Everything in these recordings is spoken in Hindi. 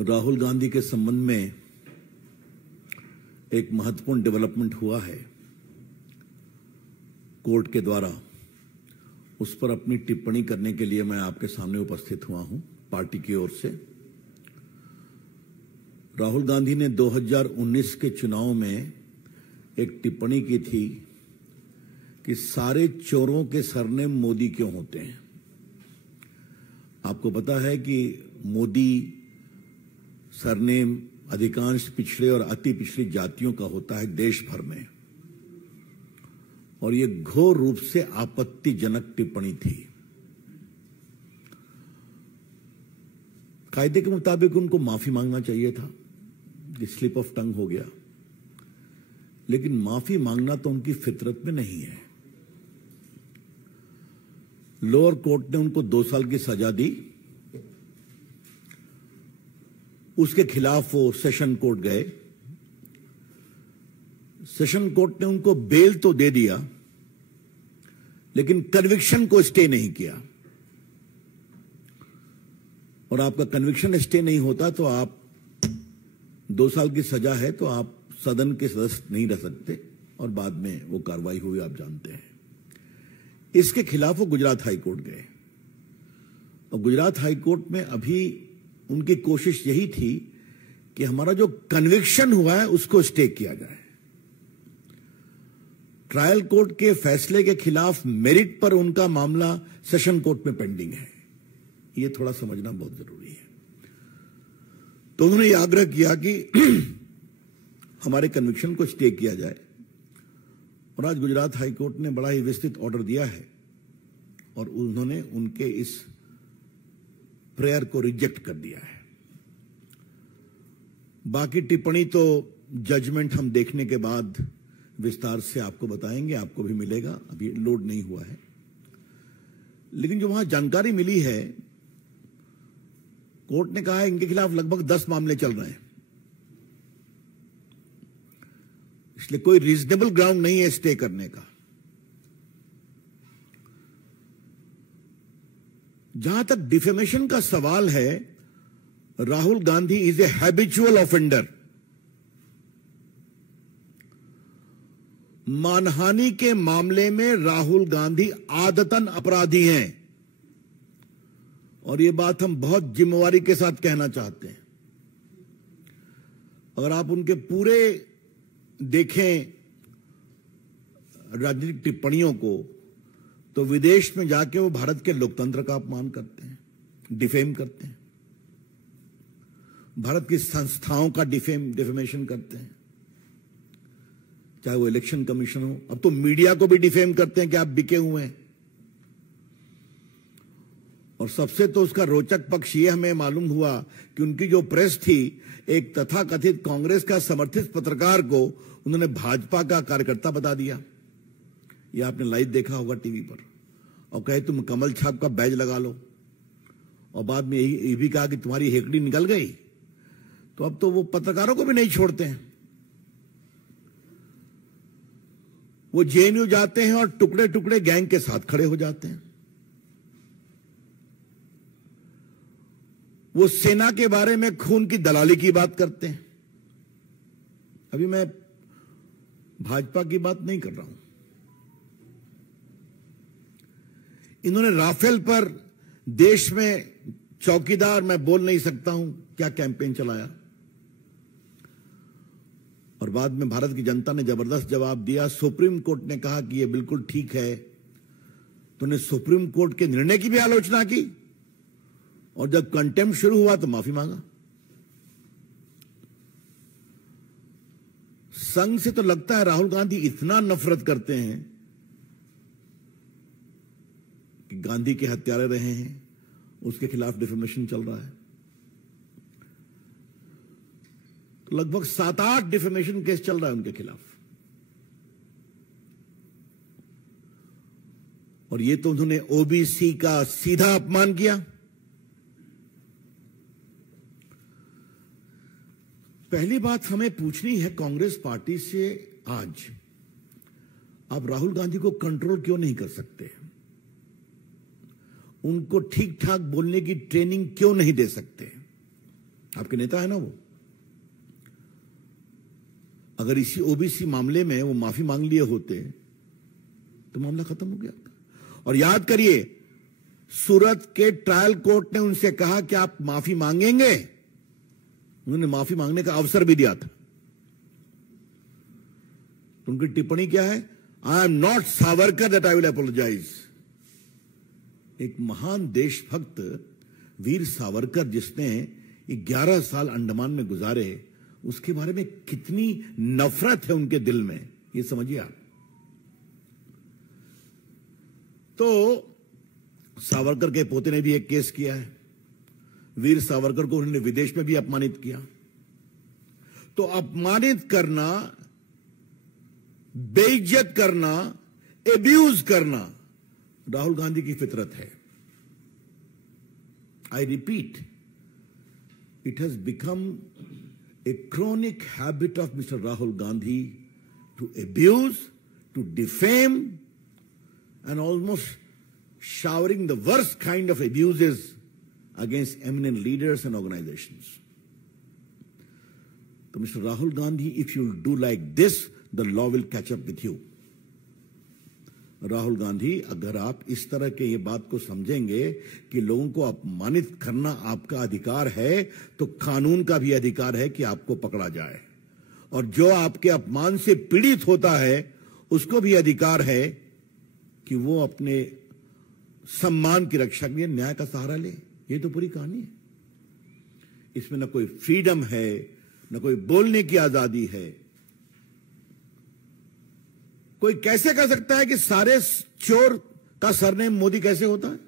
राहुल गांधी के संबंध में एक महत्वपूर्ण डेवलपमेंट हुआ है। कोर्ट के द्वारा उस पर अपनी टिप्पणी करने के लिए मैं आपके सामने उपस्थित हुआ हूं। पार्टी की ओर से राहुल गांधी ने 2019 के चुनाव में एक टिप्पणी की थी कि सारे चोरों के सरनेम मोदी क्यों होते हैं। आपको पता है कि मोदी सरनेम अधिकांश पिछड़े और अति पिछड़ी जातियों का होता है देश भर में, और यह घोर रूप से आपत्तिजनक टिप्पणी थी। कायदे के मुताबिक उनको माफी मांगना चाहिए था, स्लिप ऑफ टंग हो गया, लेकिन माफी मांगना तो उनकी फितरत में नहीं है। लोअर कोर्ट ने उनको 2 साल की सजा दी। उसके खिलाफ वो सेशन कोर्ट गए। सेशन कोर्ट ने उनको बेल तो दे दिया, लेकिन कन्विक्शन को स्टे नहीं किया। और आपका कन्विक्शन स्टे नहीं होता तो आप 2 साल की सजा है तो आप सदन के सदस्य नहीं रह सकते, और बाद में वो कार्रवाई हुई, आप जानते हैं। इसके खिलाफ वो गुजरात हाई कोर्ट गए, और गुजरात हाई कोर्ट में अभी उनकी कोशिश यही थी कि हमारा जो कन्विक्शन हुआ है उसको स्टे किया जाए। ट्रायल कोर्ट के फैसले के खिलाफ मेरिट पर उनका मामला सेशन कोर्ट में पेंडिंग है। ये थोड़ा समझना बहुत जरूरी है। तो उन्होंने यह आग्रह किया कि हमारे कन्विक्शन को स्टे किया जाए, और आज गुजरात हाई कोर्ट ने बड़ा ही विस्तृत ऑर्डर दिया है, और उन्होंने उनके इस प्रेयर को रिजेक्ट कर दिया है। बाकी टिप्पणी तो जजमेंट हम देखने के बाद विस्तार से आपको बताएंगे, आपको भी मिलेगा, अभी लोड नहीं हुआ है। लेकिन जो वहां जानकारी मिली है, कोर्ट ने कहा है इनके खिलाफ लगभग 10 मामले चल रहे हैं, इसलिए कोई रीजनेबल ग्राउंड नहीं है स्टे करने का। जहां तक डिफेमेशन का सवाल है, Rahul Gandhi is a habitual offender. मानहानि के मामले में राहुल गांधी आदतन अपराधी हैं, और यह बात हम बहुत जिम्मेवारी के साथ कहना चाहते हैं। अगर आप उनके पूरे देखें राजनीतिक टिप्पणियों को, तो विदेश में जाके वो भारत के लोकतंत्र का अपमान करते हैं, डिफेम करते हैं, भारत की संस्थाओं का डिफेमेशन करते हैं, चाहे वो इलेक्शन कमीशन हो। अब तो मीडिया को भी डिफेम करते हैं कि आप बिके हुए हैं। और सबसे तो उसका रोचक पक्ष ये हमें मालूम हुआ कि उनकी जो प्रेस थी, एक तथाकथित कांग्रेस का समर्थित पत्रकार को उन्होंने भाजपा का कार्यकर्ता बता दिया। ये आपने लाइव देखा होगा टीवी पर, और कहे तुम कमल छाप का बैज लगा लो, और बाद में यही भी कहा कि तुम्हारी हेकड़ी निकल गई। तो अब तो वो पत्रकारों को भी नहीं छोड़ते हैं। वो जेएनयू जाते हैं और टुकड़े टुकड़े गैंग के साथ खड़े हो जाते हैं। वो सेना के बारे में खून की दलाली की बात करते हैं। अभी मैं भाजपा की बात नहीं कर रहा हूं। इन्होंने राफेल पर देश में चौकीदार मैं बोल नहीं सकता हूं क्या कैंपेन चलाया, और बाद में भारत की जनता ने जबरदस्त जवाब दिया। सुप्रीम कोर्ट ने कहा कि यह बिल्कुल ठीक है, तो उन्होंने सुप्रीम कोर्ट के निर्णय की भी आलोचना की, और जब कंटेम्प्ट शुरू हुआ तो माफी मांगा। संघ से तो लगता है राहुल गांधी इतना नफरत करते हैं कि गांधी के हत्यारे रहे हैं, उसके खिलाफ डिफेमेशन चल रहा है। तो लगभग 7-8 डिफेमेशन केस चल रहा है उनके खिलाफ, और ये तो उन्होंने ओबीसी का सीधा अपमान किया। पहली बात हमें पूछनी है कांग्रेस पार्टी से, आज आप राहुल गांधी को कंट्रोल क्यों नहीं कर सकते? उनको ठीक ठाक बोलने की ट्रेनिंग क्यों नहीं दे सकते? आपके नेता है ना वो। अगर इसी ओबीसी मामले में वो माफी मांग लिए होते तो मामला खत्म हो गया। और याद करिए, सूरत के ट्रायल कोर्ट ने उनसे कहा कि आप माफी मांगेंगे, उन्होंने माफी मांगने का अवसर भी दिया था। उनकी टिप्पणी क्या है? I am not Savarkar that I will apologize. एक महान देशभक्त वीर सावरकर जिसने 11 साल अंडमान में गुजारे, उसके बारे में कितनी नफरत है उनके दिल में, ये समझिए आप। तो सावरकर के पोते ने भी एक केस किया है। वीर सावरकर को उन्होंने विदेश में भी अपमानित किया। तो अपमानित करना, बेइज्जत करना, एब्यूज करना राहुल गांधी की फितरत है। I repeat, it has become a chronic habit of Mr. Rahul Gandhi to abuse, to defame, and almost showering the worst kind of abuses against eminent leaders and organizations. So Mr. Rahul Gandhi, if you do like this, the law will catch up with you. Rahul Gandhi, अगर आप इस तरह के ये बात को समझेंगे कि लोगों को अपमानित करना आपका अधिकार है, तो कानून का भी अधिकार है कि आपको पकड़ा जाए। और जो आपके अपमान से पीड़ित होता है, उसको भी अधिकार है कि वो अपने सम्मान की रक्षा के लिए न्याय का सहारा ले। ये तो पूरी कहानी है। इसमें न कोई फ्रीडम है, न कोई बोलने की आजादी है। कोई कैसे कह सकता है कि सारे चोर का सरनेम मोदी कैसे होता है?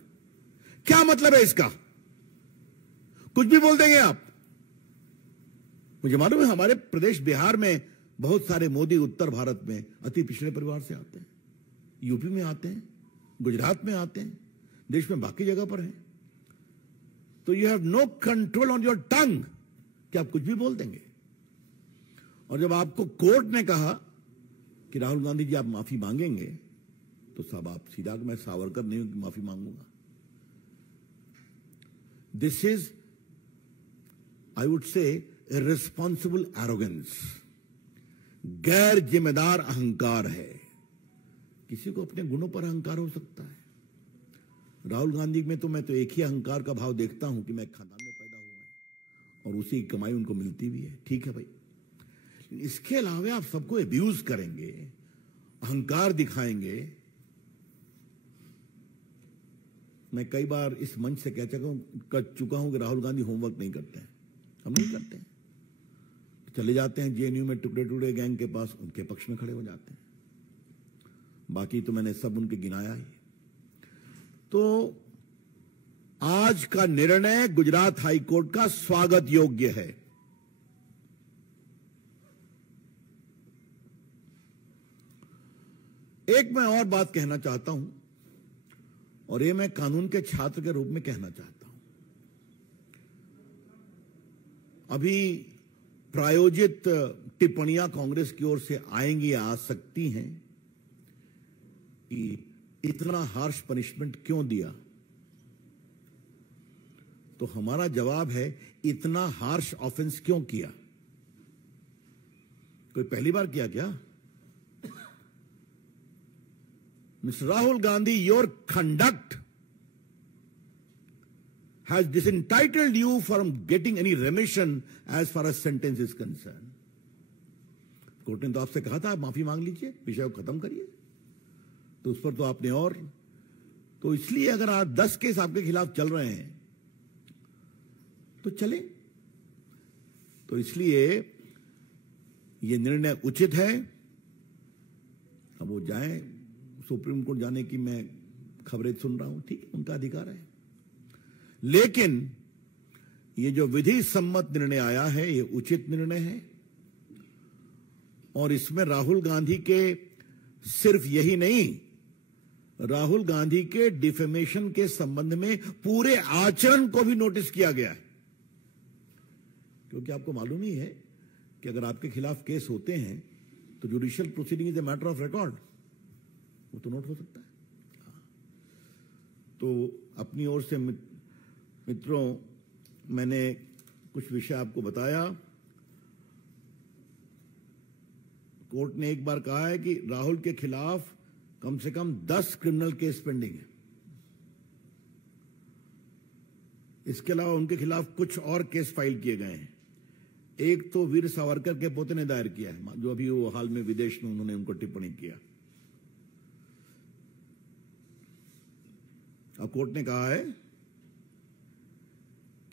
क्या मतलब है इसका? कुछ भी बोल देंगे आप। मुझे मालूम है हमारे प्रदेश बिहार में बहुत सारे मोदी उत्तर भारत में अति पिछड़े परिवार से आते हैं, यूपी में आते हैं, गुजरात में आते हैं, देश में बाकी जगह पर हैं। तो you have no control on your tongue कि आप कुछ भी बोल देंगे। और जब आपको कोर्ट ने कहा कि राहुल गांधी जी आप माफी मांगेंगे, तो साहब आप सीधा, मैं सावरकर नहीं हूं कि माफी मांगूंगा। This is, I would say, irresponsible arrogance, गैर जिम्मेदार अहंकार है। किसी को अपने गुणों पर अहंकार हो सकता है। राहुल गांधी में तो मैं तो एक ही अहंकार का भाव देखता हूं कि मैं खानदान में पैदा हुआ हूं और उसी की कमाई उनको मिलती भी है। ठीक है भाई, इसके अलावा आप सबको अब्यूज करेंगे, अहंकार दिखाएंगे। मैं कई बार इस मंच से कह चुका हूं कि राहुल गांधी होमवर्क नहीं करते हैं। हम नहीं करते हैं। चले जाते हैं जेएनयू में टुकड़े टुकड़े गैंग के पास, उनके पक्ष में खड़े हो जाते हैं। बाकी तो मैंने सब उनके गिनाया ही। तो आज का निर्णय गुजरात हाई कोर्ट का स्वागत योग्य है। एक मैं और बात कहना चाहता हूं, और ये मैं कानून के छात्र के रूप में कहना चाहता हूं। अभी प्रायोजित टिप्पणियां कांग्रेस की ओर से आएंगी, आ सकती हैं कि इतना हार्श पनिशमेंट क्यों दिया। तो हमारा जवाब है, इतना हार्श ऑफेंस क्यों किया? कोई पहली बार किया क्या? Mr. Rahul Gandhi, your conduct has disentitled you from getting any remission as far as sentence is concerned. Court ने तो आपसे कहा था माफी मांग लीजिए, विषय को खत्म करिए। तो उस पर तो आपने और, तो इसलिए अगर आज 10 केस आपके खिलाफ चल रहे हैं तो चले। तो इसलिए ये निर्णय उचित है। अब वो जाएं, सुप्रीम कोर्ट जाने की मैं खबरें सुन रहा हूं, ठीक, उनका अधिकार है। लेकिन ये जो विधि सम्मत निर्णय आया है, ये उचित निर्णय है। और इसमें राहुल गांधी के सिर्फ यही नहीं, राहुल गांधी के डिफेमेशन के संबंध में पूरे आचरण को भी नोटिस किया गया है। क्योंकि आपको मालूम ही है कि अगर आपके खिलाफ केस होते हैं तो judicial proceeding is a matter of record, वो तो नोट हो सकता है। तो अपनी ओर से मित्रों, मैंने कुछ विषय आपको बताया। कोर्ट ने एक बार कहा है कि राहुल के खिलाफ कम से कम 10 क्रिमिनल केस पेंडिंग है। इसके अलावा उनके खिलाफ कुछ और केस फाइल किए गए हैं। एक तो वीर सावरकर के पोते ने दायर किया है, जो अभी वो हाल में विदेश में उन्होंने उनको टिप्पणी किया। अब कोर्ट ने कहा है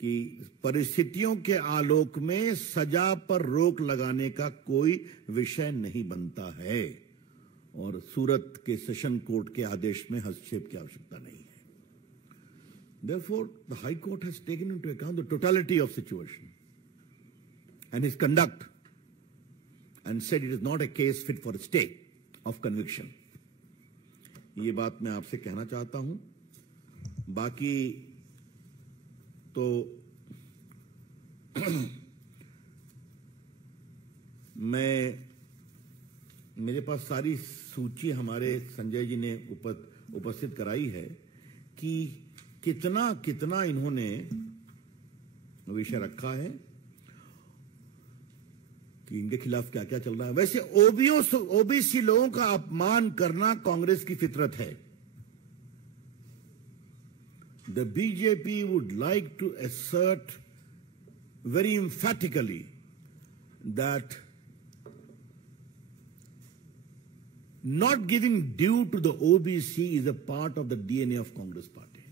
कि परिस्थितियों के आलोक में सजा पर रोक लगाने का कोई विषय नहीं बनता है और सूरत के सेशन कोर्ट के आदेश में हस्तक्षेप की आवश्यकता नहीं है। Therefore, the High Court has taken into account the totality of situation and his conduct and said it is not a case fit for a stay of conviction. ये बात मैं आपसे कहना चाहता हूं। बाकी तो मेरे पास सारी सूची हमारे संजय जी ने उपस्थित कराई है कि कितना कितना इन्होंने विषय रखा है कि इनके खिलाफ क्या क्या चल रहा है। वैसे ओबीसी लोगों का अपमान करना कांग्रेस की फितरत है। The BJP would like to assert very emphatically that not giving due to the OBC is a part of the DNA of Congress party.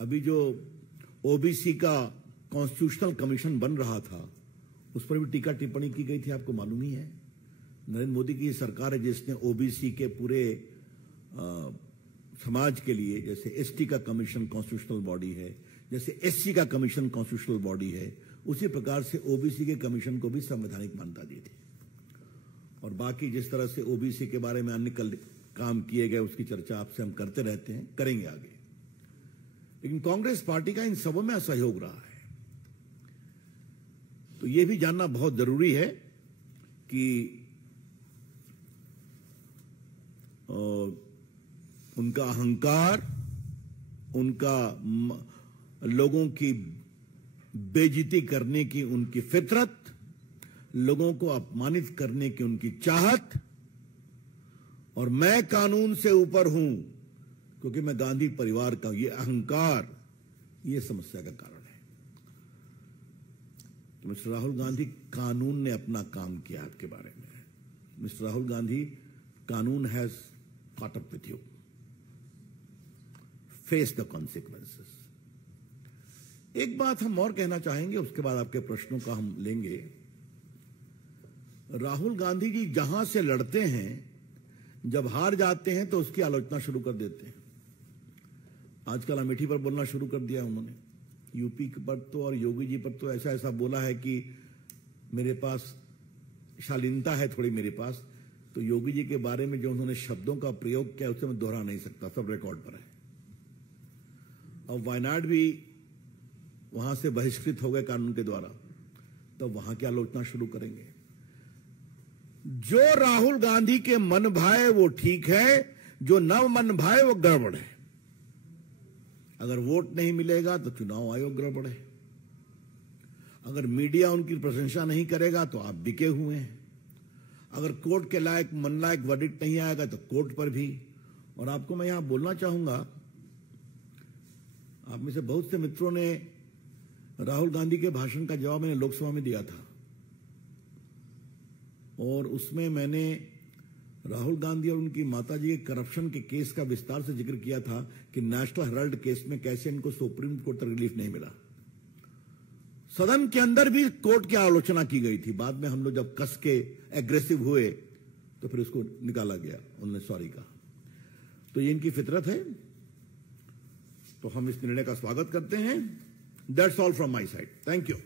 अभी जो ओबीसी का कॉन्स्टिट्यूशनल कमीशन बन रहा था उस पर भी टीका टिप्पणी की गई थी, आपको मालूम ही है। नरेंद्र मोदी की सरकार है जिसने ओबीसी के पूरे समाज के लिए, जैसे एसटी का कमीशन कॉन्स्टिट्यूशनल बॉडी है, जैसे एससी का कमीशन कॉन्स्टिट्यूशनल बॉडी है, उसी प्रकार से ओबीसी के कमीशन को भी संवैधानिक मान्यता दी थी। और बाकी जिस तरह से ओबीसी के बारे में अन्य काम किए गए उसकी चर्चा आपसे हम करते रहते हैं, करेंगे आगे। लेकिन कांग्रेस पार्टी का इन सबों में असहयोग रहा है। तो यह भी जानना बहुत जरूरी है कि उनका अहंकार, उनका लोगों की बेइज्जती करने की उनकी फितरत, लोगों को अपमानित करने की उनकी चाहत, और मैं कानून से ऊपर हूं क्योंकि मैं गांधी परिवार का, ये अहंकार, ये समस्या का कारण है। तो मिस्टर राहुल गांधी, कानून ने अपना काम किया आपके बारे में। मिस्टर राहुल गांधी, कानून has caught up with you. Face the consequences. एक बात हम और कहना चाहेंगे, उसके बाद आपके प्रश्नों का हम लेंगे। राहुल गांधी जी जहां से लड़ते हैं, जब हार जाते हैं तो उसकी आलोचना शुरू कर देते हैं। आजकल अमेठी पर बोलना शुरू कर दिया उन्होंने। यूपी पर तो और योगी जी पर तो ऐसा ऐसा बोला है कि मेरे पास शालीनता है थोड़ी मेरे पास। तो योगी जी के बारे में जो उन्होंने शब्दों का प्रयोग किया उसे मैं दोहरा नहीं सकता, सब रिकॉर्ड पर है। और वायनाड भी वहां से बहिष्कृत हो गए कानून के द्वारा, तो वहां की आलोचना शुरू करेंगे। जो राहुल गांधी के मन भाए वो ठीक है, जो न मन भाए वो गड़बड़ है। अगर वोट नहीं मिलेगा तो चुनाव आयोग गड़बड़ है। अगर मीडिया उनकी प्रशंसा नहीं करेगा तो आप बिके हुए हैं। अगर कोर्ट के लायक मन लायक वर्डिक्ट नहीं आएगा तो कोर्ट पर भी। और आपको मैं यहां बोलना चाहूंगा, आप में से बहुत से मित्रों ने राहुल गांधी के भाषण का जवाब मैंने लोकसभा में दिया था, और उसमें मैंने राहुल गांधी और उनकी माताजी के करप्शन के केस का विस्तार से जिक्र किया था कि नेशनल हेराल्ड केस में कैसे इनको सुप्रीम कोर्ट तक रिलीफ नहीं मिला। सदन के अंदर भी कोर्ट की आलोचना की गई थी। बाद में हम लोग जब कस के एग्रेसिव हुए तो फिर उसको निकाला गया, उन्होंने सॉरी कहा। तो ये इनकी फितरत है, तो हम इस निर्णय का स्वागत करते हैं। That's all from my side. Thank you.